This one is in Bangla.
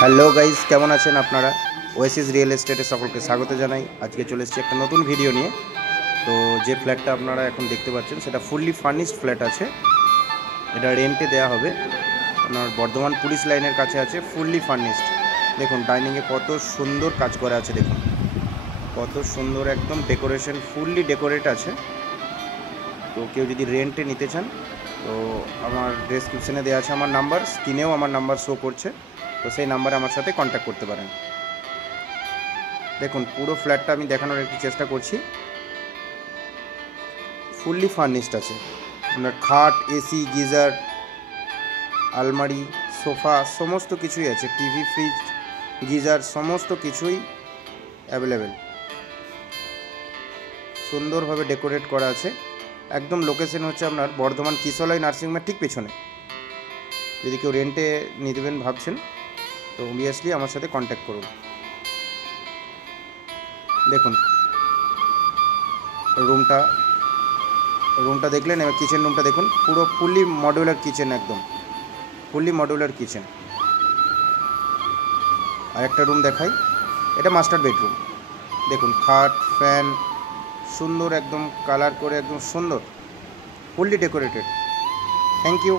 হ্যালো গাইজ, কেমন আছেন আপনারা? ওয়েসিস রিয়েল এস্টেটে সকলকে স্বাগত জানাই। আজকে চলে এসেছি একটা নতুন ভিডিও নিয়ে। তো যে ফ্ল্যাটটা আপনারা এখন দেখতে পাচ্ছেন সেটা ফুললি ফার্নিশড ফ্ল্যাট আছে। এটা রেন্টে দেওয়া হবে। আপনার বর্ধমান পুলিশ লাইনের কাছে আছে, ফুললি ফার্নিশড। দেখুন ডাইনিংয়ে কত সুন্দর কাজ করা আছে, দেখুন কত সুন্দর, একদম ডেকোরেশন ফুললি ডেকোরেট আছে। তো কেউ যদি রেন্টে নিতে চান তো আমার ডেসক্রিপশানে দেওয়া আছে আমার নাম্বার, স্ক্রিনেও আমার নাম্বার শো করছে, তো সেই নাম্বারে আমার সাথে কন্ট্যাক্ট করতে পারেন। দেখুন পুরো ফ্ল্যাটটা আমি দেখানোর একটু চেষ্টা করছি। ফুললি ফার্নিশড আছে, আপনার খাট, এসি, গিজার, আলমারি, সোফা সমস্ত কিছুই আছে, টিভি, ফ্রিজ, গিজার সমস্ত কিছুই অ্যাভেলেবেল। সুন্দরভাবে ডেকোরেট করা আছে। একদম লোকেশন হচ্ছে আপনার বর্ধমান কিশোরলাই নার্সিংহোমের ঠিক পেছনে। যদি কেউ রেন্টে নিয়ে দেবেন ভাবছেন তো অবভিয়াসলি আমার সাথে কন্ট্যাক্ট করুন। দেখুন রুমটা দেখলেন, এবার কিচেন রুমটা দেখুন, পুরো ফুললি মডিউলার কিচেন, একদম ফুললি মডিউলার কিচেন। আর একটা রুম দেখাই, এটা মাস্টার বেডরুম। দেখুন খাট, ফ্যান, সুন্দর একদম কালার করে, একদম সুন্দর, ফুললি ডেকোরেটেড। Thank you.